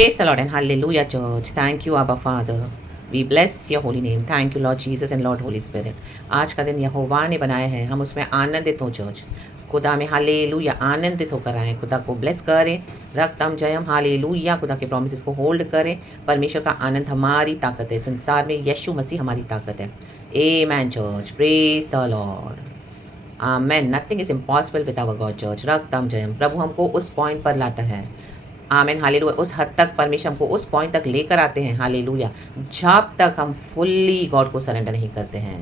Praise the Lord and hallelujah, church. Thank you, Abba Father. We bless your holy name. Thank you, Lord Jesus and Lord Holy Spirit. आज का दिन यहोवा ने बनाया है, हम उसमें आनंदित हो चर्च। खुदा में हालेलुया आनंदित होकर आए, खुदा को ब्लेस करें, रक्तम जयम हालेलुया, खुदा के प्रॉमिसेस को होल्ड करें। परमेश्वर का आनंद हमारी ताकत है, संसार में यीशु मसीह हमारी ताकत है। Amen church, praise the Lord, amen. Nothing is impossible with our God church. रक्तम जयम, प्रभु हमको उस पॉइंट पर लाता है, आमेन हालेलुया। उस हद तक परमेश्वर हमको उस पॉइंट तक लेकर आते हैं, हालेलुया, जब तक हम फुल्ली गॉड को सरेंडर नहीं करते हैं।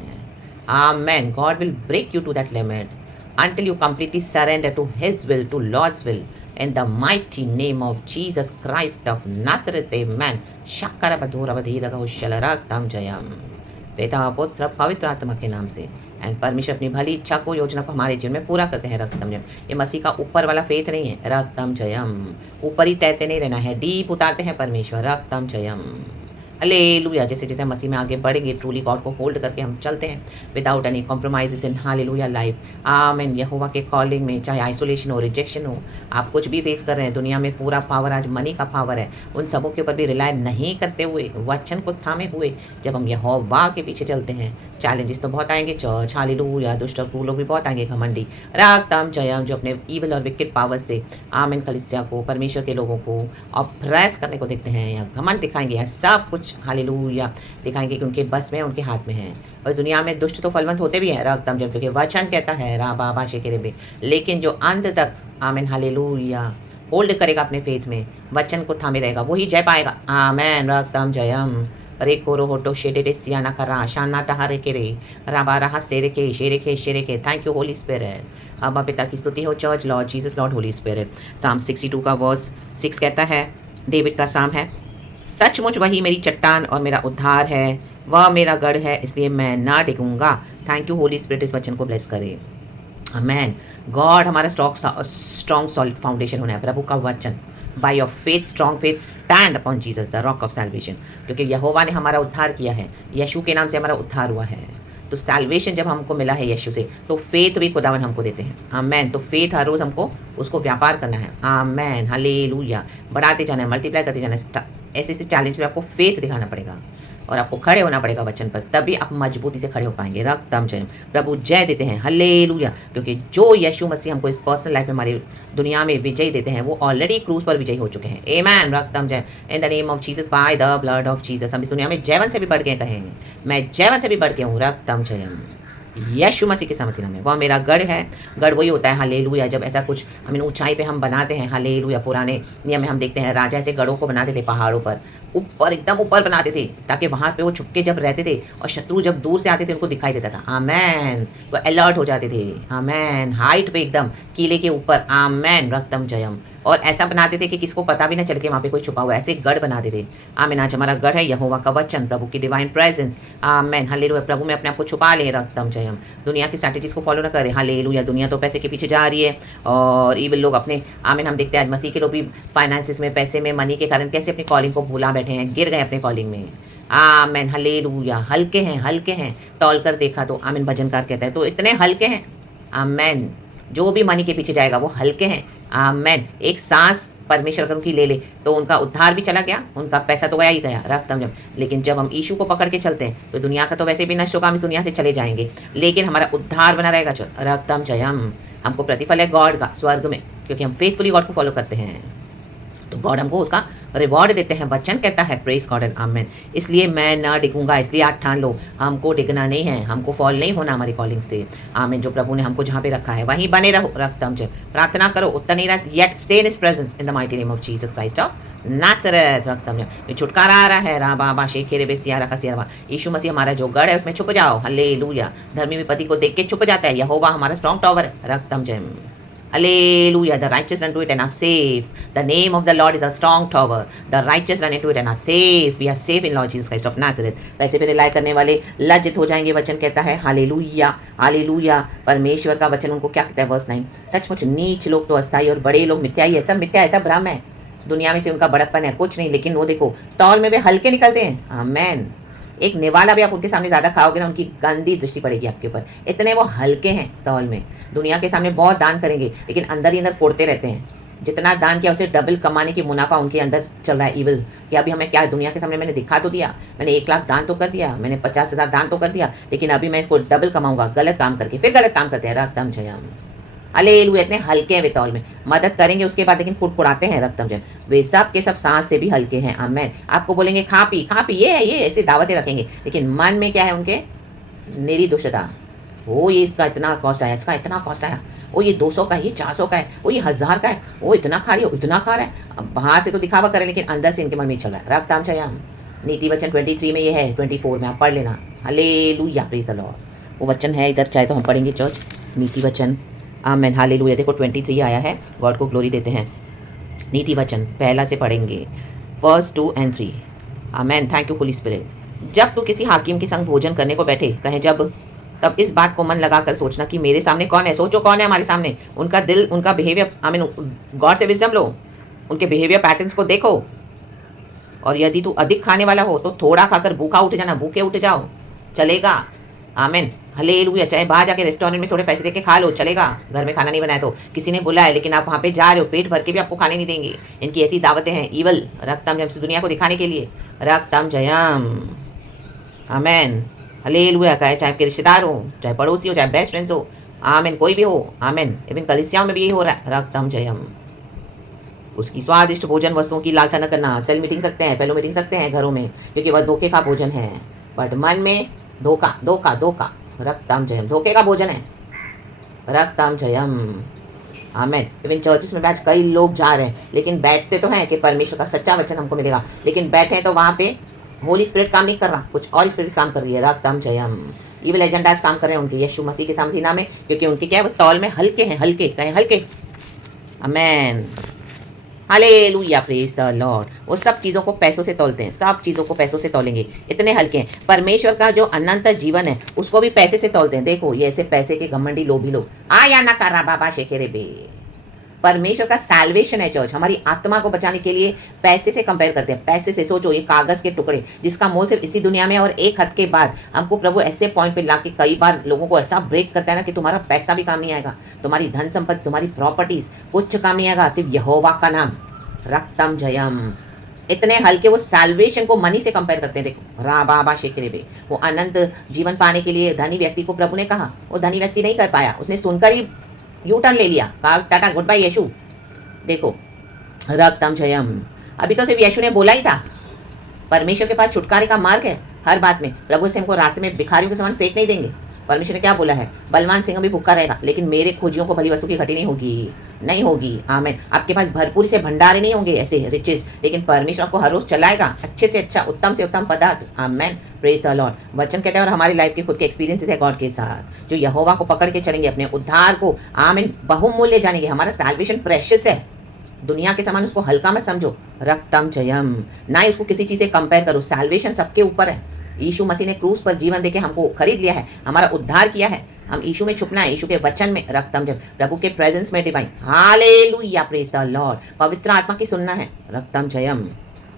Amen. God will break you to that limit until you completely surrender to his will, to Lord's will, in the mighty name of Jesus Christ of Nazareth, amen। शक्कर बधूर बधीर गहुशलराक्तम जयम, पिता पुत्र पवित्र आत्मा के नाम से। एंड परमेश्वर अपनी भली इच्छा को, योजना को हमारे जीवन में पूरा करते हैं। रक्तम जयम, ये मसीह का ऊपर वाला फेथ नहीं है। रक्तम जयम, ऊपर ही तैरते नहीं रहना है, डीप उतारते हैं परमेश्वर। रक्तम जयम, हालेलुया। जैसे जैसे मसीह में आगे बढ़ेंगे, ट्रूली गॉड को होल्ड करके हम चलते हैं विदाउट एनी कॉम्प्रोमाइजेस इन हालेलुया लाइफ। आमेन। यहोवा के कॉलिंग में चाहे आइसोलेशन हो, रिजेक्शन हो, आप कुछ भी फेस कर रहे हैं, दुनिया में पूरा पावर आज मनी का पावर है, उन सबों के ऊपर भी रिलाय नहीं करते हुए, वचन को थामे हुए जब हम यहोवा के पीछे चलते हैं, चैलेंजेस तो बहुत आएंगे चर्च, हालेलुया। दुष्ट और क्रूर लोग भी बहुत आएंगे, घमंडी, रक्तम जयम, जो अपने ईविल और विकेट पावर से आमेन कलीसिया को, परमेश्वर के लोगों को ऑप्रेस करने को देखते हैं, या घमंड दिखाएंगे, या सब कुछ हालेलुया दिखाएंगे कि उनके बस में, उनके हाथ में है। और दुनिया में दुष्ट तो फलवंत होते भी हैं, रक्तम जयम, क्योंकि वचन कहता है रा बाबा शेकेरे बे, लेकिन जो अंत तक आमेन हालेलुया होल्ड करेगा अपने फेथ में, वचन को थामे रहेगा, वही जय पाएगा। आमेन। रक्तम जयम, रे कोरो होटो शेडे सियाना करा शाना तहारे के रे राबा रहा सेरे के शेरे के शेरे के। Thank you Holy spirit. अब पिता की स्तुति हो church, Lord Jesus, Lord Holy spirit. साम 62 का वर्स 6 कहता है, डेविड का साम है, सचमुच वही मेरी चट्टान और मेरा उद्धार है, वह मेरा गढ़ है, इसलिए मैं ना डिगूंगा। थैंक यू होली स्पिरिट, इस वचन को ब्लेस करे। आमेन। गॉड हमारा स्ट्रॉन्ग सॉलिड फाउंडेशन होना है, प्रभु का वचन। By your faith, strong faith, stand upon Jesus the rock of salvation, क्योंकि यहोवा ने हमारा उद्धार किया है, यीशु के नाम से हमारा उद्धार हुआ है। तो सैल्वेशन जब हमको मिला है यीशु से, तो फेथ भी खुदावन हमको देते हैं। आमेन। तो फेथ हर रोज़ हमको उसको व्यापार करना है। आमेन हालेलुया, बढ़ाते जाना है, मल्टीप्लाई करते जाना है। ऐसे ऐसे चैलेंज में आपको फेथ दिखाना पड़ेगा और आपको खड़े होना पड़ेगा वचन पर, तभी आप मजबूती से खड़े हो पाएंगे। रक्तम जय, प्रभु जय देते हैं, हालेलुया, क्योंकि जो यीशु मसीह हमको इस पर्सनल लाइफ में, हमारी दुनिया में विजय देते हैं, वो ऑलरेडी क्रूज पर विजयी हो चुके हैं। आमेन। रक्तम जय, इन the name of Jesus, by the blood of Jesus. हम इस दुनिया में जयवन से भी बढ़ के कहेंगे, मैं जयवन से भी बढ़ के हूँ। रक्तम जयम, यीशु मसीह के समर्थन में, वह मेरा गढ़ है। गढ़ वही होता है हालेलुया, जब ऐसा कुछ हम ऊंचाई पे हम बनाते हैं, हालेलुया। पुराने नियम में हम देखते हैं राजा ऐसे गढ़ों को बनाते थे पहाड़ों पर, ऊपर एकदम ऊपर बनाते थे, ताकि वहाँ पे वो छुपके जब रहते थे और शत्रु जब दूर से आते थे उनको दिखाई देता था। आमेन। वो अलर्ट हो जाते थे। आमेन। हाइट पे एकदम किले के ऊपर। आमेन। रक्तम जयम। और ऐसा बनाते थे कि किसको पता भी ना चल के वहाँ पे कोई छुपा हुआ, ऐसे गढ़ बनाते थे। आमीन। आज हमारा गढ़ है यहोवा का वचन, प्रभु की डिवाइन प्रेजेंस। Amen hallelujah. प्रभु में अपने आप को छुपा ले। रक्तम जयम, दुनिया की स्ट्रैटेजीज को फॉलो ना करें। हालेलुया। दुनिया तो पैसे के पीछे जा रही है और इविल लोग अपने, आमीन, हम देखते हैं आज मसीह के लोग भी फाइनेंसिस में, पैसे में, मनी के कारण कैसे अपनी कॉलिंग को भूला बैठे हैं, गिर गए अपने कॉलिंग में। Amen hallelujah. हल्के हैं, हल्के हैं, तौल कर देखा तो, आमीन, भजनकार कहता है, तो इतने हल्के हैं। आमेन। जो भी मनी के पीछे जाएगा वो हल्के हैं। आमेन। एक सांस परमेश्वर अगर उनकी ले ले तो उनका उद्धार भी चला गया, उनका पैसा तो गया ही गया। रक्तम जब, लेकिन जब हम यीशु को पकड़ के चलते हैं तो दुनिया का तो वैसे भी नष्ट होगा, हम इस दुनिया से चले जाएंगे, लेकिन हमारा उद्धार बना रहेगा। रक्तम जयम, हमको प्रतिफल है गॉड का स्वर्ग में, क्योंकि हम फेथफुली गॉड को फॉलो करते हैं, तो गॉड हमको उसका रिवॉर्ड देते हैं। वचन कहता है प्रेज गॉड एंड आमेन। इसलिए मैं ना डिगूंगा, इसलिए आज ठान लो, हमको डिगना नहीं है, हमको फॉल नहीं होना हमारी कॉलिंग से। आमेन। जो प्रभु ने हमको जहाँ पे रखा है वहीं बने रहो। रक्तम जय, प्रार्थना करो, उत्तर नहीं रहा, yet stay in his presence in the mighty name of Jesus Christ of Nazareth. रक्तम जय, छुटकारा आ रहा है, रा बाबा शेखेरे बे सियारा का सियारा। यीशु मसीह हमारा जो गढ़ है उसमें छुप जाओ। हालेलुया। धर्मी विपत्ति को देख के छुप जाता है, यहोवा हमारा स्ट्रॉन्ग टावर है। रक्तम जय, Hallelujah. The righteous run to it and are safe. The name of the Lord is a strong tower. The righteous run into it and are safe. We are safe in Lord Jesus Christ of Nazareth. वैसे पे rely करने वाले लज्जित हो जाएंगे, वचन कहता है। Hallelujah, hallelujah. परमेश्वर का वचन उनको क्या कहता है, वर्स 9, सचमुच नीच लोग तो अस्थाई और बड़े लोग मिथ्या ही है। सब मिथ्या है, सब भ्रम है, दुनिया में से उनका बड़प्पन है कुछ नहीं, लेकिन वो देखो तौल में वे हल्के निकलते हैं। आमेन। एक निवाला भी आप उनके सामने ज़्यादा खाओगे ना, उनकी गंदी दृष्टि पड़ेगी आपके ऊपर, इतने वो हल्के हैं तौल में। दुनिया के सामने बहुत दान करेंगे, लेकिन अंदर ही अंदर कोड़ते रहते हैं, जितना दान किया उसे डबल कमाने की मुनाफा उनके अंदर चल रहा है इविल, कि अभी हमें क्या दुनिया के सामने मैंने दिखा तो दिया, मैंने 1 लाख दान तो कर दिया, मैंने 50,000 दान तो कर दिया, लेकिन अभी मैं इसको डबल कमाऊंगा गलत काम करके, फिर गलत काम करते हैं। रक्तम जयम, हालेलुया। इतने हल्के हैं वे तौल में, मदद करेंगे उसके बाद लेकिन कुड़कुड़ाते हैं। रक्तम जयम, वे सब के सब सांस से भी हल्के हैं। आमेन। आपको बोलेंगे खा पी ये है, ये ऐसे दावतें रखेंगे, लेकिन मन में क्या है उनके? निरी दुष्टता। वो ये इसका इतना कॉस्ट आया, इसका इतना कॉस्ट आया, वो ये 200 का है, ये 400 का है, वो ये 1000 का है, वो इतना खा रही है, इतना खा रहा है। अब बाहर से तो दिखावा करे लेकिन अंदर से इनके मन में चल रहा है। रक्तम जयम, नीति वचन 23 में ये है, 24 में आप पढ़ लेना। Hallelujah, praise the Lord. वो वचन है इधर, चाहे तो हम पढ़ेंगे चर्च, नीति वचन। आमेन, हालेलुया। देखो 23 आया है, गॉड को ग्लोरी देते हैं। नीति वचन पहला से पढ़ेंगे, फर्स्ट 2 और 3। आमेन, थैंक यू होली स्पिरिट। जब तू किसी हाकिम के संग भोजन करने को बैठे, कहे जब, तब इस बात को मन लगाकर सोचना कि मेरे सामने कौन है। सोचो कौन है हमारे सामने, उनका दिल, उनका बिहेवियर। आमीन, गॉड से विजडम लो, उनके बिहेवियर पैटर्न्स को देखो। और यदि तू अधिक खाने वाला हो तो थोड़ा खाकर भूखा उठ जाना, भूखे उठ जाओ, चलेगा। आमीन, हालेलुया। चाहे बाहर जाके रेस्टोरेंट में थोड़े पैसे देके खा लो, चलेगा। घर में खाना नहीं बनाया तो किसी ने बुलाया लेकिन आप वहाँ पे जा रहे हो, पेट भर के भी आपको खाने नहीं देंगे। इनकी ऐसी दावतें हैं ईवल। रक्तम जयम, दुनिया को दिखाने के लिए। रक्तम जयम, आमेन, हालेलुया। चाहे आपके रिश्तेदार हो, चाहे पड़ोसी हो, चाहे बेस्ट फ्रेंड्स हो, आमेन, कोई भी हो, आमेन। इवन कलीसियाओं में भी यही हो रहा है। रक्तम जयम, उसकी स्वादिष्ट भोजन वस्तुओं की लालसा न करना। सेल मीटिंग सकते हैं, फेलो मीटिंग सकते हैं घरों में, क्योंकि वह धोखे का भोजन है, बट मन में धोखा धोखा धोखा। रक्तम जयम, धोखे का भोजन है। रक्तम जयम, आमेन। इवन चर्चिस में आज कई लोग जा रहे हैं लेकिन बैठते तो हैं कि परमेश्वर का सच्चा वचन हमको मिलेगा, लेकिन बैठे हैं तो वहाँ पे होली स्पिरिट काम नहीं कर रहा, कुछ और स्पिरिट काम कर रही है। रक्तम जयम, इविल एजेंडास काम कर रहे हैं उनके, यीशु मसीह के सामर्थी नाम में, क्योंकि उनके क्या है, वो तौल में हल्के हैं, हल्के कहें हल्के। आमेन, हालेलुया, प्रेज द लॉर्ड। वो सब चीज़ों को पैसों से तौलते हैं, सब चीज़ों को पैसों से तौलेंगे, इतने हल्के हैं। परमेश्वर का जो अनंत जीवन है उसको भी पैसे से तौलते हैं। देखो ये ऐसे पैसे के घमंडी लोभी लोग, आया ना करा बाबा शेखेरे बे। परमेश्वर का सैल्वेशन है चर्च, हमारी आत्मा को बचाने के लिए पैसे से कंपेयर करते हैं। पैसे से सोचो, ये कागज़ के टुकड़े जिसका मोल सिर्फ इसी दुनिया में, और एक हद के बाद हमको प्रभु ऐसे पॉइंट पे ला के कई बार लोगों को ऐसा ब्रेक करता है ना कि तुम्हारा पैसा भी काम नहीं आएगा, तुम्हारी धन संपत्ति, तुम्हारी प्रॉपर्टीज कुछ काम नहीं आएगा, सिर्फ यहोवा का नाम। रक्तम जयम, इतने हल्के वो सैल्वेशन को मनी से कंपेयर करते हैं। देखो रा बाबा शेखरे बे, वो अनंत जीवन पाने के लिए धनी व्यक्ति को प्रभु ने कहा, वो धनी व्यक्ति नहीं कर पाया, उसने सुनकर ही यू टर्न ले लिया, कहा टाटा गुड बाय यीशु। देखो रक्तम जयम, अभी तो सिर्फ यीशु ने बोला ही था, परमेश्वर के पास छुटकारे का मार्ग है हर बात में। प्रभु से हमको रास्ते में भिखारियों के समान फेंक नहीं देंगे। परमेश्वर ने क्या बोला है, बलवान सिंह भी भूखा रहेगा लेकिन मेरे खोजियों को भली वस्तु की घटी नहीं होगी, नहीं होगी। आमेन। आपके पास भरपूरी से भंडारे नहीं होंगे ऐसे रिचेस, लेकिन परमेश्वर आपको हर रोज चलाएगा अच्छे से अच्छा, उत्तम से उत्तम पदार्थ। आमेन, प्रेज द लॉर्ड। वचन कहते हैं और हमारी लाइफ के खुद के एक्सपीरियंसेस है गॉड के साथ, जो यहोवा को पकड़ के चलेंगे, अपने उद्धार को आमेन बहुमूल्य जानेंगे। हमारा सैल्वेशन प्रेशियस है, दुनिया के समान उसको हल्का मत समझो। रक्तम जयम, ना ही उसको किसी चीज़ से कंपेयर करो। सैल्वेशन सबके ऊपर है। यीशु मसीह ने क्रूस पर जीवन देके हमको खरीद लिया है, हमारा उद्धार किया है। हम यीशु में छुपना है, यीशु के वचन में। रक्तम जयम, प्रभु के प्रेजेंस में divine. Hallelujah, praise the Lord. पवित्र आत्मा की सुनना है। रक्तम जयम,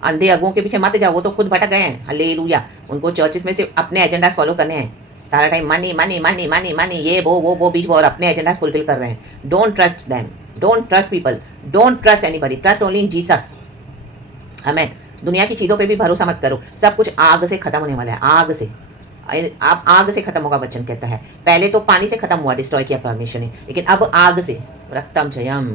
अंधे अगुओं के पीछे मत जाओ, वो तो खुद भटक गए हैं। हालेलुया, उनको चर्चिस में सिर्फ अपने एजेंडास फॉलो करने हैं, सारा time money money money money money, ये वो बीच वो, और अपने एजेंडास फुलफिल कर रहे हैं। Don't trust them, don't trust people, don't trust anybody, trust only in Jesus. Amen. दुनिया की चीज़ों पे भी भरोसा मत करो, सब कुछ आग से खत्म होने वाला है, आग से। आप आग से खत्म होगा, वचन कहता है। पहले तो पानी से खत्म हुआ, डिस्ट्रॉय किया परमेश्वर ने, लेकिन अब आग से। रक्तम जयम,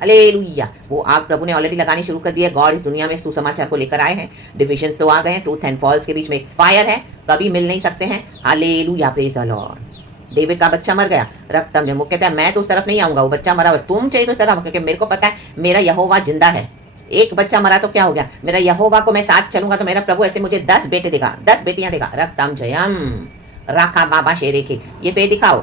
हालेलुया। वो आग प्रभु ने ऑलरेडी लगानी शुरू कर दी है। गॉड इस दुनिया में सुसमाचार को लेकर आए हैं। डिविजन्स तो आ गए हैं, ट्रूथ एंड फॉल्स के बीच में एक फायर है, कभी मिल नहीं सकते हैं। Hallelujah, praise the Lord. David का बच्चा मर गया, रक्तम जयम। वो कहता है मैं तो उस तरफ नहीं आऊंगा, वो बच्चा मरा हुआ, तुम चाहिए तो उस तरफ, क्योंकि मेरे को पता है मेरा यहोवा जिंदा है। एक बच्चा मरा तो क्या हो गया, मेरा यहोवा को मैं साथ चलूंगा तो मेरा प्रभु ऐसे मुझे 10 बेटे देगा, 10 बेटियां देगा। रक्तम जयम, राखा बाबा शेरे के, ये पे दिखाओ।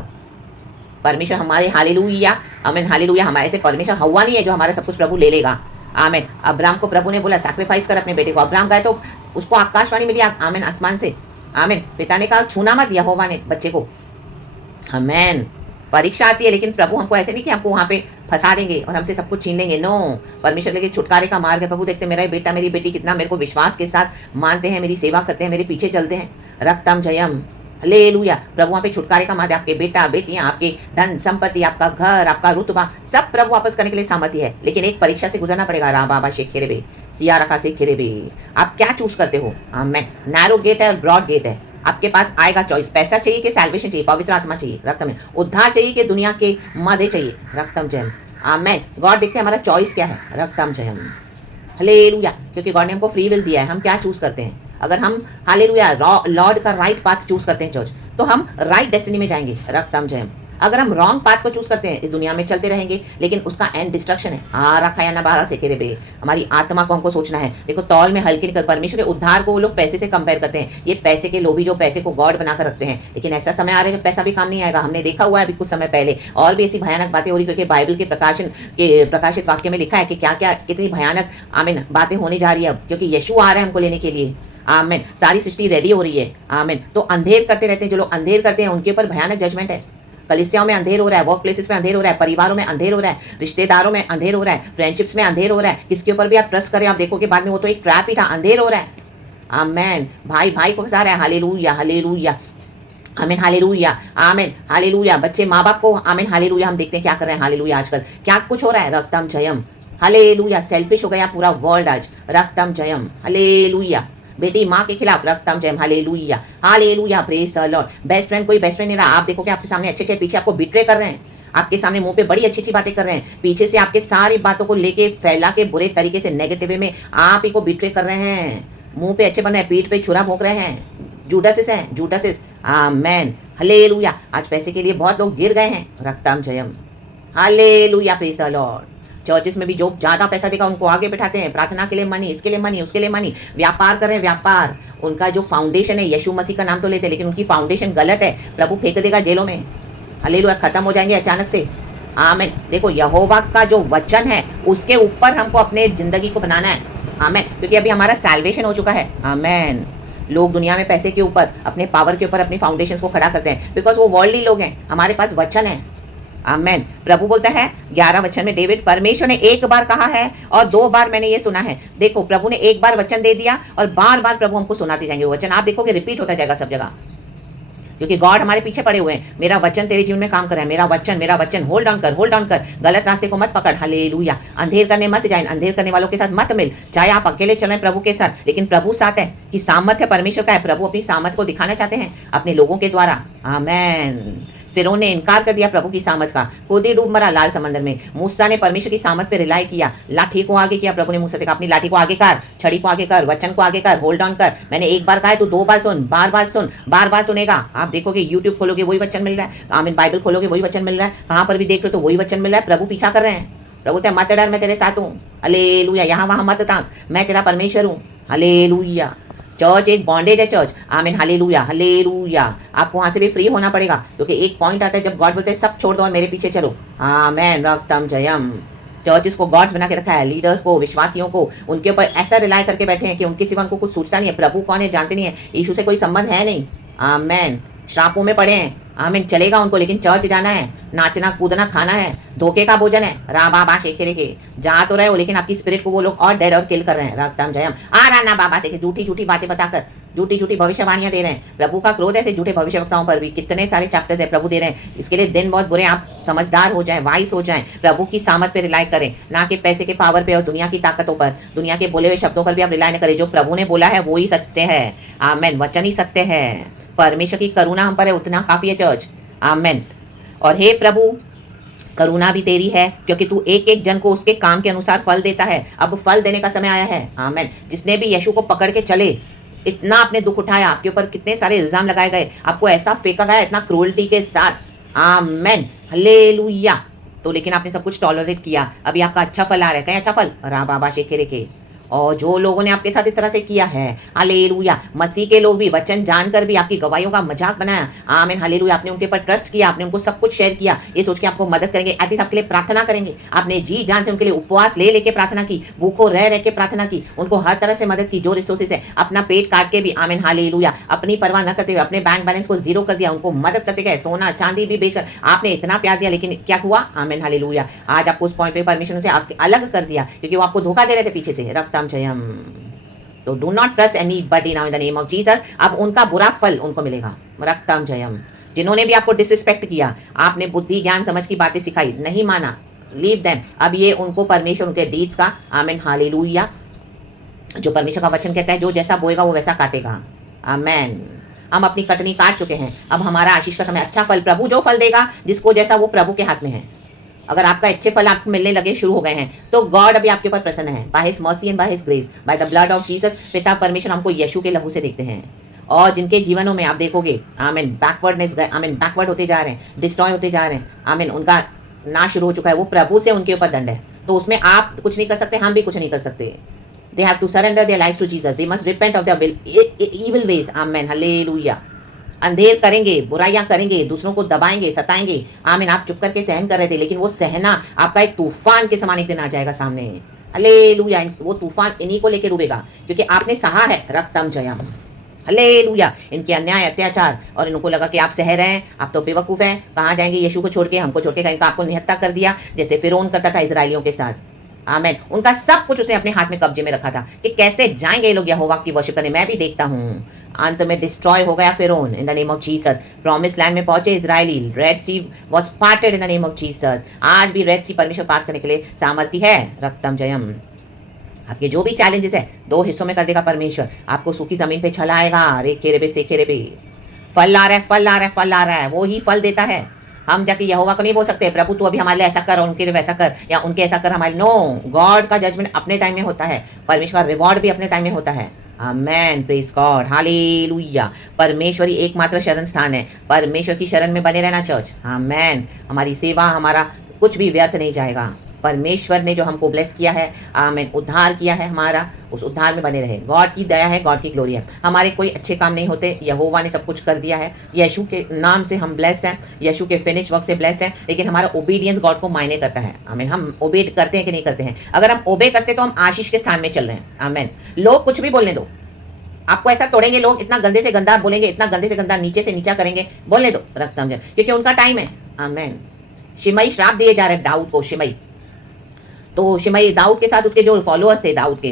परमेश्वर हमारे, हालेलुया, आमीन, हालेलुया। हमारे ऐसे परमेश्वर हवा नहीं है जो हमारा सब कुछ प्रभु ले लेगा। आमीन। अब्राम को प्रभु ने बोला सैक्रिफाइस कर अपने बेटे को, अब्राम गए तो उसको आकाशवाणी मिली, आमीन, आसमान से। आमीन। पिता ने कहा छूना मत यहोवा ने बच्चे को। आमीन। परीक्षा आती है लेकिन प्रभु हमको ऐसे नहीं कि हमको वहाँ पे फंसा देंगे और हमसे सब कुछ छीन लेंगे। नो, परमेश्वर लेके छुटकारे का मार्ग है। प्रभु देखते मेरा बेटा मेरी बेटी कितना मेरे को विश्वास के साथ मानते हैं, मेरी सेवा करते हैं, मेरे पीछे चलते हैं। रक्तम जयम, हालेलुया। प्रभु वहाँ पे छुटकारे का माध्य, आपके बेटा बेटियां, आपके धन संपत्ति, आपका घर, आपका रुतबा, सब प्रभु वापस करने के लिए सामर्थ्य है। लेकिन एक परीक्षा से गुजरना पड़ेगा। रा बाबा शेखेरे बे, सिया रखा से खेरे बे। आप क्या चूज करते हो? मैं नैरो गेट है और ब्रॉड गेट है। आपके पास आएगा चॉइस। पैसा चाहिए कि सैल्वेशन चाहिए, पवित्र आत्मा चाहिए, रक्तम उद्धार चाहिए कि दुनिया के मजे चाहिए, रक्तम जयम। आमेन। गॉड देखते हैं हमारा चॉइस क्या है, रक्तम जयम। हालेलुया। क्योंकि गॉड ने हमको फ्री विल दिया है, हम क्या चूज करते हैं। अगर हम हालेलुया लॉर्ड का राइट पाथ चूज करते हैं चर्च, तो हम राइट डेस्टिनी में जाएंगे, रक्तम जयम। अगर हम रॉन्ग पाथ को चूज करते हैं, इस दुनिया में चलते रहेंगे, लेकिन उसका एंड डिस्ट्रक्शन है। रखा या ना बाहर से केरे बे। हमारी आत्मा को हमको सोचना है। देखो तौल में हल्के निकल। परमेश्वर के उद्धार को वो लोग पैसे से कंपेयर करते हैं। ये पैसे के लोभी जो पैसे को गॉड बनाकर रखते हैं। लेकिन ऐसा समय आ रहा है जब पैसा भी काम नहीं आएगा। हमने देखा हुआ है अभी कुछ समय पहले, और भी ऐसी भयानक बातें हो रही, क्योंकि बाइबल के प्रकाशित वाक्य में लिखा है कि क्या क्या कितनी भयानक आमीन बातें होने जा रही है अब, क्योंकि यीशु आ रहे हैं हमको लेने के लिए। आमीन। सारी सृष्टि रेडी हो रही है। आमीन। तो अंधेर करते रहते हैं, जो लोग अंधेर करते हैं उनके ऊपर भयानक जजमेंट है। कलिसियाओं में अंधेर हो रहा है, वर्क प्लेसेस में अंधेर हो रहा है, परिवारों में अंधेर हो रहा है, रिश्तेदारों में अंधेर हो रहा है, फ्रेंडशिप्स में अंधेर हो रहा है। किसके ऊपर भी आप ट्रस्ट करें, आप देखोगे बाद में वो तो एक ट्रैप ही था। अंधेर हो रहा है। आमेन। भाई भाई को फंसा रहा है। हालेलुया हालेलुया आमीन हालेलुया आमीन हालेलुया। बच्चे माँ बाप को आमीन हालेलुया। हम देखते हैं क्या कर रहे हैं हालेलुया आजकल, क्या कुछ हो रहा है, रक्तम जयम। हालेलुया। सेल्फिश हो गया पूरा वर्ल्ड आज, रक्तम जयम। हालेलुया। बेटी माँ के खिलाफ, रक्तम जयम। Hallelujah hallelujah. Praise the Lord. Best friend कोई बेस्ट फ्रेंड नहीं रहा। आप देखो कि आपके सामने अच्छे अच्छे, पीछे आपको बिट्रे कर रहे हैं। आपके सामने मुंह पे बड़ी अच्छी अच्छी बातें कर रहे हैं, पीछे से आपके सारी बातों को लेके फैला के बुरे तरीके से नेगेटिव में आप ही को बिट्रे कर रहे हैं। मुंह पे अच्छे बन रहे हैं, पीठ पे छुरा भोंक रहे हैं। जूडासिस है, जूडासिस। Amen hallelujah. आज पैसे के लिए बहुत लोग गिर गए हैं, रक्तम जयम। Hallelujah. Praise the Lord. Churches में भी जो ज़्यादा पैसा देगा उनको आगे बिठाते हैं, प्रार्थना के लिए मनी, इसके लिए मनी, उसके लिए मनी, व्यापार कर रहे हैं व्यापार। उनका जो फाउंडेशन है, यीशु मसीह का नाम तो लेते हैं, लेकिन उनकी फाउंडेशन गलत है। प्रभु फेंक देगा जेलों में। हालेलुया। खत्म हो जाएंगे अचानक से। आमीन। देखो यहोवा का जो वचन है उसके ऊपर हमको अपने जिंदगी को बनाना है। आमीन। क्योंकि अभी हमारा सैल्वेशन हो चुका है। आमीन। लोग दुनिया में पैसे के ऊपर, अपने पावर के ऊपर अपनी फाउंडेशन को खड़ा करते हैं, बिकॉज वो वर्ल्डली लोग हैं। हमारे पास वचन है। आमेन। प्रभु बोलता है 11 वचन में, डेविड, परमेश्वर ने एक बार कहा है और 2 बार मैंने ये सुना है। देखो प्रभु ने एक बार वचन दे दिया और बार बार प्रभु हमको सुनाते जाएंगे वो वचन। आप देखोगे रिपीट होता जाएगा सब जगह, क्योंकि गॉड हमारे पीछे पड़े हुए हैं। मेरा वचन तेरे जीवन में काम कर रहा है। मेरा वचन होल्ड ऑन कर, होल्ड ऑन कर। गलत रास्ते को मत पकड़। हालेलुया। अंधेर करने मत जाए, अंधेर करने वालों के साथ मत मिल। चाहे आप अकेले चल रहे हैं प्रभु के साथ, लेकिन प्रभु साथ है कि सामर्थ्य परमेश्वर का है। प्रभु अपनी सामर्थ को दिखाना चाहते हैं अपने लोगों के द्वारा। आमेन। फिरौन ने इनकार कर दिया प्रभु की सामर्थ का, खुद ही डूब मरा लाल समंदर में। मूसा ने परमेश्वर की सामर्थ पे रिलाई किया, लाठी को आगे किया। प्रभु ने मूसा से कहा अपनी लाठी को आगे कर, छड़ी को आगे कर, वचन को आगे कर, होल्ड ऑन कर। मैंने एक बार कहा है तो 2 बार सुन, बार बार सुन, बार बार सुनेगा। आप देखोगे यूट्यूब खोलोगे वही वचन मिल रहा है, आमीन। बाइबल खोलोगे वही वचन मिल रहा है, कहाँ पर भी देख लो तो वही वचन मिल रहा है। प्रभु पीछा कर रहे हैं। प्रभु ते मत डर, मैं तेरे साथ हूँ। हालेलुया। यहाँ वहाँ मत ताक, मैं तेरा परमेश्वर हूँ। हालेलुया। चर्च एक बॉन्डेज है चर्च। आमीन हालेलुया हालेलुया। आपको वहाँ से भी फ्री होना पड़ेगा, क्योंकि एक पॉइंट आता है जब गॉड बोलते हैं सब छोड़ दो और मेरे पीछे चलो। आमीन। रक्तम जयम। चर्चिस को गॉड्स बना के रखा है, लीडर्स को, विश्वासियों को, उनके ऊपर ऐसा रिलाई करके बैठे हैं कि उनके सिवा उनको कुछ सोचता नहीं है। प्रभु कौन है जानते नहीं है, यीशु से कोई संबंध है नहीं। आमीन। श्रापों में पड़े हैं। आमीन। चलेगा उनको, लेकिन चर्च जाना है, नाचना कूदना खाना है, धोखे का भोजन है। रा बाबा शेखे के जा तो रहे हो, लेकिन आपकी स्पिरिट को वो लोग और डेड और किल कर रहे हैं। रक्तम जयम। रहा ना बाबा से झूठी झूठी बातें बताकर, झूठी झूठी भविष्यवाणियां दे रहे हैं। प्रभु का क्रोध है ऐसे झूठे भविष्यवक्ताओं पर भी। कितने सारे चैप्टर्स है प्रभु दे रहे हैं। इसके लिए दिन बहुत बुरे, आप समझदार हो जाएं, वाइस हो जाएं, प्रभु की सामर्थ पे रिलाई करें, ना कि पैसे के पावर पे और दुनिया की ताकतों पर, दुनिया के बोले हुए शब्दों पर भी आप रिलाई न करें। जो प्रभु ने बोला है वो ही सत्य है। आमेन। वचन ही सत्य है। परमेश्वर की करुणा हम पर है, उतना काफी है चर्च। आमेन। और हे प्रभु, करुणा भी तेरी है, क्योंकि तू एक एक जन को उसके काम के अनुसार फल देता है। अब फल देने का समय आया है। आमेन। जिसने भी यीशु को पकड़ के चले, इतना आपने दुख उठाया, आपके ऊपर कितने सारे इल्जाम लगाए गए, आपको ऐसा फेंका गया इतना क्रूरल्टी के साथ। Amen hallelujah. तो लेकिन आपने सब कुछ टॉलरेट किया, अभी आपका अच्छा फल आ रहा है। कहीं अच्छा फल, रा बाबा शेखेरे के। और जो लोगों ने आपके साथ इस तरह से किया है, हालेलुया, मसीह के लोग भी वचन जानकर भी आपकी गवाहियों का मजाक बनाया। आमीन हालेलुया। आपने उनके ऊपर ट्रस्ट किया, आपने उनको सब कुछ शेयर किया, ये सोच के आपको मदद करेंगे, एटलीस्ट आपके लिए प्रार्थना करेंगे। आपने जी जान से उनके लिए उपवास ले लेके प्रार्थना की, भूखो रह रह के प्रार्थना की, उनको हर तरह से मदद की, जो रिसोर्सेस है, अपना पेट काट के भी। आमीन हालेलुया। अपनी परवाह न करते हुए अपने बैंक बैलेंस को जीरो कर दिया, उनको मदद करते गए, सोना चांदी भी बेचकर आपने इतना प्यार दिया। लेकिन क्या हुआ? आमीन हालेलुया। आज आपको उस पॉइंट पे परमिशन से अलग कर दिया, क्योंकि वो आपको धोखा दे रहे थे पीछे से। रक्तम जयम। तो do not trust any buddy now in the name of Jesus. अब उनका बुरा फल उनको मिलेगा। रक्तम जयम। जिन्होंने भी आपको डिसरिस्पेक्ट किया, आपने बुद्धि ज्ञान समझ की बातें सिखाई, नहीं माना, लीव देम। अब ये उनको परमेश्वर उनके डीड्स का, आमीन हालेलुया, जो परमेश्वर का वचन कहता है जो जैसा बोएगा वो वैसा काटेगा। आमेन। हम अपनी कटनी काट चुके हैं, अब हमारा आशीष का समय। अच्छा फल प्रभु जो फल देगा, जिसको जैसा, वो प्रभु के हाथ में है। अगर आपका अच्छे फल आपको मिलने लगे, शुरू हो गए हैं, तो गॉड अभी आपके ऊपर प्रसन्न है। By his mercy and by his grace, by the blood of Jesus. पिता परमेश्वर हमको यीशु के लहू से देखते हैं, और जिनके जीवनों में आप देखोगे, आमीन, बैकवर्डनेस, आमीन, बैकवर्ड होते जा रहे हैं, डिस्ट्रॉय होते जा रहे हैं, आमीन, उनका नाश शुरू हो चुका है, वो प्रभु से उनके ऊपर दंड है। तो उसमें आप कुछ नहीं कर सकते, हम भी कुछ नहीं कर सकते। They have to surrender their lives to Jesus. They must repent of their evil ways. Amen. Hallelujah. अंधेर करेंगे, बुराइयां करेंगे, दूसरों को दबाएंगे, सताएंगे। आमीन। आप चुप करके सहन कर रहे थे, लेकिन वो सहना आपका एक तूफान के समान एक दिन आ जाएगा सामने। हालेलुया। वो तूफान इन्हीं को लेकर डूबेगा, क्योंकि आपने सहा है। रक्तम जयम। हालेलुया। इनके अन्याय, अत्याचार, और इनको लगा कि आप सह रहे हैं, आप तो बेवकूफ़ हैं, कहाँ जाएंगे यीशु को छोड़ के, हमको छोड़ के। इनका आपको निहत्था कर दिया, जैसे फिरौन करता था इजराइलियों के साथ। आमेन। उनका सब कुछ उसने अपने हाथ में कब्जे में रखा था कि कैसे जाएंगे ये लोग यहोवा की वर्शिप करने। मैं भी देखता हूँ, अंत में डिस्ट्रॉय हो गया फिरौन इन the name of Jesus. Promise land में पहुंचे Israeli, red she was parted in the name of Jesus. आज भी रेड सी परमेश्वर पार्ट करने के लिए सामर्थ्य है। रक्तम जयम। आपके जो भी चैलेंजेस है, 2 हिस्सों में कर देगा परमेश्वर। आपको सूखी जमीन पे छलाएगा। रेखे रे बे सेखे रे बे। फल आ रहा है, फल आ रहा है, फल आ रहा है, वो ही फल देता है। हम जाके यहोवा को नहीं बोल सकते प्रभु तू अभी हमारे लिए ऐसा कर, उनके लिए वैसा कर, या उनके ऐसा कर हमारे। नो, गॉड का जजमेंट अपने टाइम में होता है, परमेश्वर का रिवॉर्ड भी अपने टाइम में होता है। आमेन। Praise God. हालेलुया। परमेश्वरी एकमात्र शरण स्थान है। परमेश्वर की शरण में बने रहना चर्च। आमेन। हमारी सेवा, हमारा कुछ भी व्यर्थ नहीं जाएगा। परमेश्वर ने जो हमको ब्लेस किया है, आमीन, उद्धार किया है हमारा, उस उद्धार में बने रहे। गॉड की दया है, गॉड की ग्लोरी है। हमारे कोई अच्छे काम नहीं होते, यहोवा ने सब कुछ कर दिया है। यीशु के नाम से हम ब्लेस्ड हैं, यीशु के फिनिश वर्क से ब्लेस्ड हैं। लेकिन हमारा ओबीडियंस गॉड को मायने करता है। आमीन। हम ओबे करते हैं कि नहीं करते हैं। अगर हम ओबे करते तो हम आशीष के स्थान में चल रहे हैं। आमीन। लोग कुछ भी बोलने दो, आपको ऐसा तोड़ेंगे लोग, इतना गंदे से गंदा बोलेंगे, इतना गंदे से गंदा, नीचे से नीचा करेंगे, बोलने दो। रक्तम जयम, क्योंकि उनका टाइम है। आमीन। शिमई श्राप दिए जा रहे हैं दाऊद को। शिमई, तो शिमई दाऊद के साथ उसके जो फॉलोअर्स थे दाऊद के,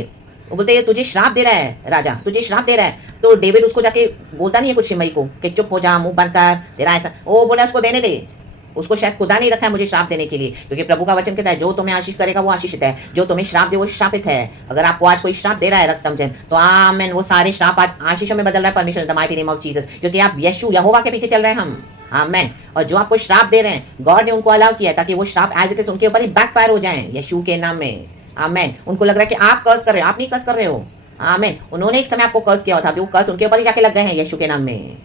वो बोलते हैं तुझे श्राप दे रहा है राजा, तुझे श्राप दे रहा है। तो डेविड उसको जाके बोलता नहीं है कुछ शिमई को कि चुप हो जा, मुंह बंद कर, तेरा ऐसा। वो बोला उसको देने दे, उसको शायद खुदा नहीं रखा है मुझे श्राप देने के लिए, क्योंकि प्रभु का वचन कहता है जो तुम्हें आशीष करेगा वो आशीषित है, जो तुम्हें श्राप दे वो श्रापित है। अगर आपको आज कोई श्राप दे रहा है रक्तम जयम, तो आमीन, वो सारे श्राप आज आशीषों में बदल रहा है परमेश्वर the mighty name of Jesus, क्योंकि आप यीशु यहोवा के पीछे चल रहे हैं हम। आमेन। और जो आपको श्राप दे रहे हैं, गॉड ने उनको अलाउ किया है ताकि वो श्राप एज इट इज उनके ऊपर ही बैकफायर हो जाए यीशु के नाम में। आमेन। उनको लग रहा है कि आप कर्ज कर रहे हो, आप नहीं कर्ज कर रहे हो। आमेन। उन्होंने एक समय आपको कर्ज किया था, अभी वो कर्ज उनके ऊपर ही जाके लग गए हैं यीशु के नाम में।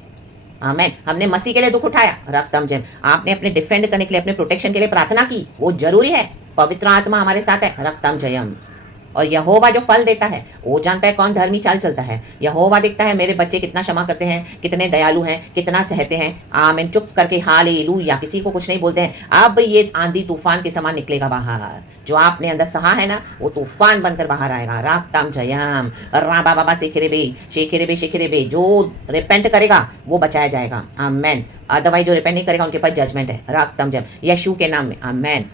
आमेन। हमने मसीह के लिए दुख उठाया। रक्तम जयम। आपने अपने डिफेंड करने के लिए, अपने प्रोटेक्शन के लिए प्रार्थना की, वो जरूरी है। पवित्र आत्मा हमारे साथ है। रक्तम जयम। और यहोवा जो फल देता है वो जानता है कौन धर्मी चाल चलता है। यहोवा देखता है मेरे बच्चे कितना क्षमा करते हैं, कितने दयालु हैं, कितना सहते हैं। आमीन। चुप करके हालेलुया, किसी को कुछ नहीं बोलते हैं। अब ये आंधी तूफान के समान निकलेगा बाहर। जो आपने अंदर सहा है ना, वो तूफान बनकर बाहर आएगा। राक्तम जयम। राबा बाबा शेखरेबे शेखरेबे शेखरेबे। जो रिपेंट करेगा वो बचाया जाएगा। आमेन। अदरवाइज जो रिपेंट नहीं करेगा उनके पास जजमेंट है। राक्तम जयम। यीशु के नाम में। आमेन।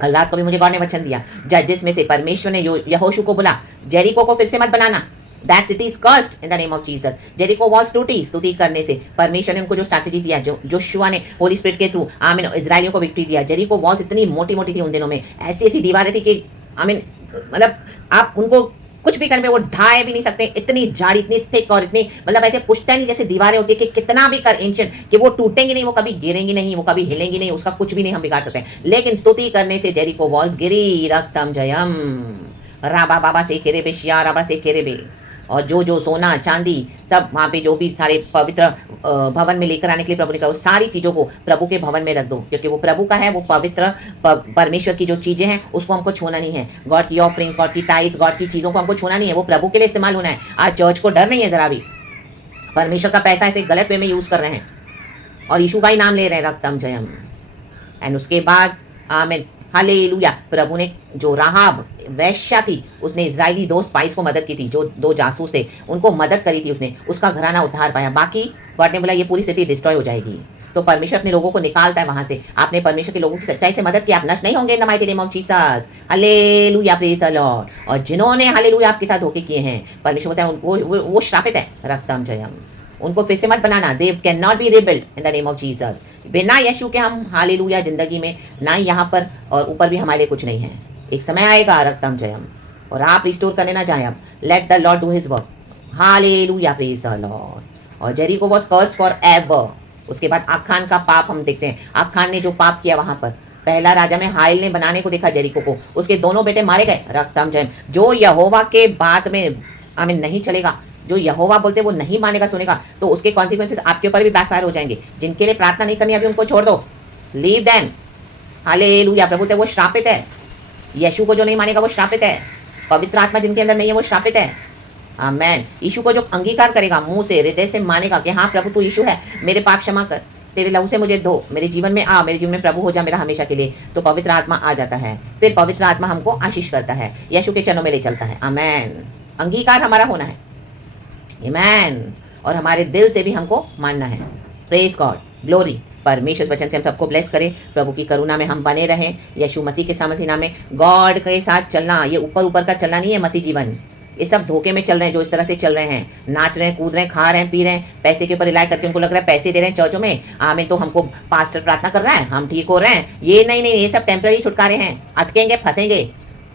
कल रात को भी मुझे गॉड ने वचन दिया, जजेस में से परमेश्वर ने यहोशू को बोला जेरिको को फिर से मत बनाना, that city is cursed in the name of Jesus. Jericho walls टूटी स्तुति करने से। परमेश्वर ने उनको जो स्ट्रैटेजी दिया, जो जोशुआ ने होली स्पिरिट के थ्रू, आमीन, इजराइलियों को विक्ट्री दिया। जेरिको वॉल्स इतनी मोटी मोटी थी उन दिनों में, ऐसी ऐसी दीवारें थी कि आमीन, मतलब आप उनको कुछ भी करने में वो ढाए भी नहीं सकते, इतनी जाड़ी, इतनी थिक, और इतनी मतलब ऐसे पुश्तैनी जैसे दीवारें होती है कि कितना भी कर एंशिएंट कि वो टूटेंगी नहीं, वो कभी गिरेंगी नहीं, वो कभी हिलेंगी नहीं, उसका कुछ भी नहीं हम बिगाड़ सकते। लेकिन स्तुति करने से जेरिको वॉल्स गिरी। रक्तम जयम। राबा बाबा से खेरे बे, शिया राबा से खेरे बे। और जो जो सोना चांदी सब वहाँ पे जो भी सारे पवित्र भवन में लेकर आने के लिए प्रभु ने कहा, वो सारी चीज़ों को प्रभु के भवन में रख दो, क्योंकि वो प्रभु का है। वो पवित्र परमेश्वर की जो चीज़ें हैं उसको हमको छूना नहीं है। गॉड की ऑफरिंग्स, गॉड की टाइल्स, गॉड की चीज़ों को हमको छूना नहीं है, वो प्रभु के लिए इस्तेमाल होना है। आज चर्च को डर नहीं है ज़रा भी, परमेश्वर का पैसा ऐसे गलत वे में यूज़ कर रहे हैं और यीशु का ही नाम ले रहे हैं। रक्तम जयम। एंड उसके बाद आमीन, हालेलुया, प्रभु ने जो राहाब वैश्या थी, उसने इजरायली 2 स्पाइस को मदद की थी, जो 2 जासूस थे, उनको मदद करी थी उसने, उसका घराना उद्धार पाया। बाकी गॉड ने बोला ये पूरी सिटी डिस्ट्रॉय हो जाएगी। तो परमेश्वर अपने लोगों को निकालता है वहां से। आपने परमेश्वर के लोगों की सच्चाई से मदद की, आप नष्ट नहीं होंगे इन the mighty name of Jesus. Hallelujah, praise the Lord. और जिन्होंने हालेलुया आपके साथ धोखे किए हैं, परमेश्वर बोलता है वो श्रापित है। रक्तम जयम, उनको फिर से मत बनाना। They can not be rebuild in the name of Jesus. बिना यीशु के हम हालेलुया जिंदगी में ना यहाँ पर और ऊपर भी हमारे लिए कुछ नहीं है। एक समय आएगा रक्तम जयम, और आप रिस्टोर करने ना जाए। अब let the Lord do his work. Hallelujah, praise the Lord. और Jericho was cursed for ever. उसके बाद आखान का पाप हम देखते हैं। आखान ने जो पाप किया वहां पर, पहला राजा में हाइल ने बनाने को देखा जेरिको को, उसके दोनों बेटे मारे गए। रक्तम जयम। जो यहोवा के बात में आमीन नहीं चलेगा, जो यहोवा बोलते वो नहीं मानेगा सुनेगा, तो उसके कॉन्सिक्वेंसेस आपके ऊपर भी बैकफायर हो जाएंगे। जिनके लिए प्रार्थना नहीं करनी अभी उनको छोड़ दो, लीव देम। हालेलुया, प्रभु बोलते वो श्रापित है। यीशु को जो नहीं मानेगा वो श्रापित है। पवित्र आत्मा जिनके अंदर नहीं है वो श्रापित है। आमेन। यीशु को जो अंगीकार करेगा, मुंह से हृदय से मानेगा कि हाँ प्रभु तू यीशु है, मेरे पाप क्षमा कर, तेरे लहू से मुझे धो, मेरे जीवन में आ, मेरे जीवन में प्रभु हो जा मेरा हमेशा के लिए, तो पवित्र आत्मा आ जाता है। फिर पवित्र आत्मा हमको आशीष करता है, यीशु के चरणों में ले चलता है। आमेन। अंगीकार हमारा होना है। आमेन। और हमारे दिल से भी हमको मानना है। Praise God, glory. परमेश्वर वचन से हम सबको ब्लेस करें। प्रभु की करुणा में हम बने रहें। यीशु मसीह के सामर्थ्य नाम में गॉड के साथ चलना, ये ऊपर ऊपर का चलना नहीं है मसीह जीवन। ये सब धोखे में चल रहे हैं जो इस तरह से चल रहे हैं, नाच रहे हैं, कूद रहे हैं, खा रहे हैं, पी रहे हैं, पैसे के ऊपर रिलाय करके उनको लग रहा है पैसे दे रहे हैं चर्चों में, आमीन, तो हमको पास्टर प्रार्थना कर रहा है, हम ठीक हो रहे हैं। ये नहीं, ये सब टेम्पररी छुटकारे हैं। अटकेंगे, फंसेंगे,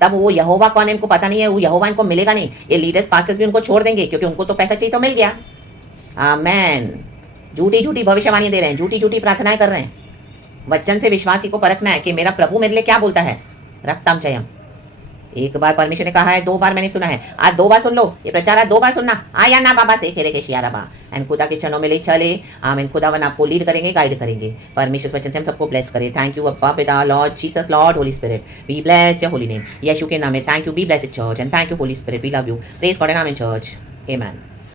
तब वो यहोवा कौन है इनको पता नहीं है, वो यहोवा इनको मिलेगा नहीं। ये लीडर्स पास्टर्स भी उनको छोड़ देंगे क्योंकि उनको तो पैसा चाहिए तो मिल गया। आमेन। झूठी झूठी भविष्यवाणियां दे रहे हैं, झूठी झूठी प्रार्थनाएं कर रहे हैं। वचन से विश्वासी को परखना है कि मेरा प्रभु मेरे लिए क्या बोलता है। रक्तम चयम। एक बार परमेश्वर ने कहा है, 2 बार मैंने सुना है, आज 2 बार सुन लो। ये प्रचार आज 2 बार सुनना। आया ना बाबा से खेरे के शियारा बा एंड खुदा के चरणों में ले चले। आमीन। खुदावन आपको लीड करेंगे, गाइड करेंगे। परमेश्वर वचन से हम सबको ब्लेस करें। थैंक यू अब्बा पिता, Lord Jesus, Lord Holy Spirit, we bless your holy name. Yeshu के नाम में thank you, be blessed church and thank you Holy Spirit, we love you. Praise God and amen church, amen.